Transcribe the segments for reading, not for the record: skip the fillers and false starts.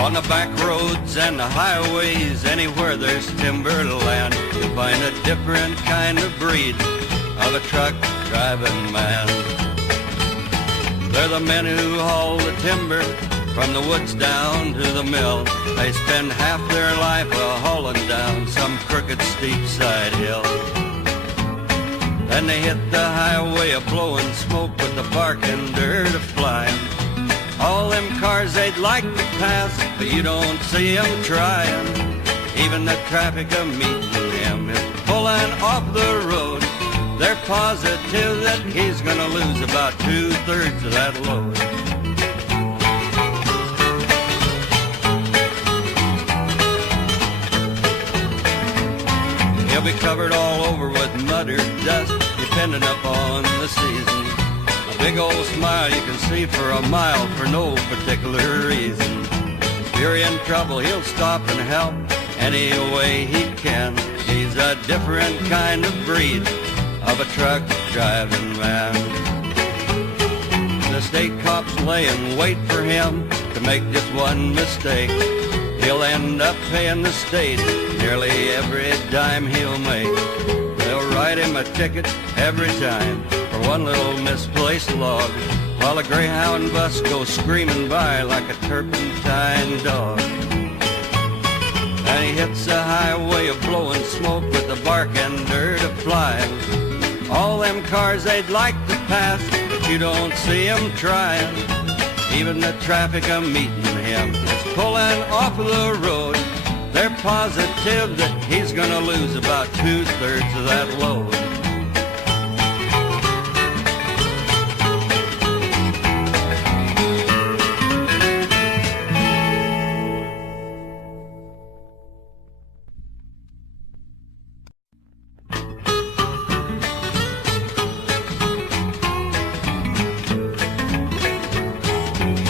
On the back roads and the highways, anywhere there's timberland, you'll find a different kind of breed of a truck driving man. They're the men who haul the timber from the woods down to the mill. They spend half their life hauling down some crooked steep side hill. Then they hit the highway blowing smoke with the barking dirt flying. All them cars they'd like to pass, but you don't see them trying. Even the traffic meeting him is pulling off the road. They're positive that he's gonna lose about 2/3 of that load. He'll be covered all over with mud or dust, depending upon the season. A big old smile you can see for a mile for no particular reason. If you're in trouble, he'll stop and help any way he can. He's a different kind of breed of a truck driving man. The state cops lay in wait for him to make just one mistake. He'll end up paying the state nearly every dime he'll make. They'll write him a ticket every time for one little misplaced log, while a Greyhound bus goes screaming by like a turpentine dog. And he hits the highway blowing smoke with the barking dirt flying. All them cars they'd like to pass, but you don't see them trying. Even the traffic meeting him is pulling off the road. They're positive that he's gonna lose about 2/3 of that load.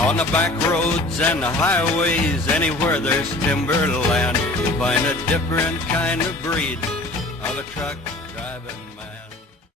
On the back roads and the highways, anywhere there's timberland, you'll find a different kind of breed of a truck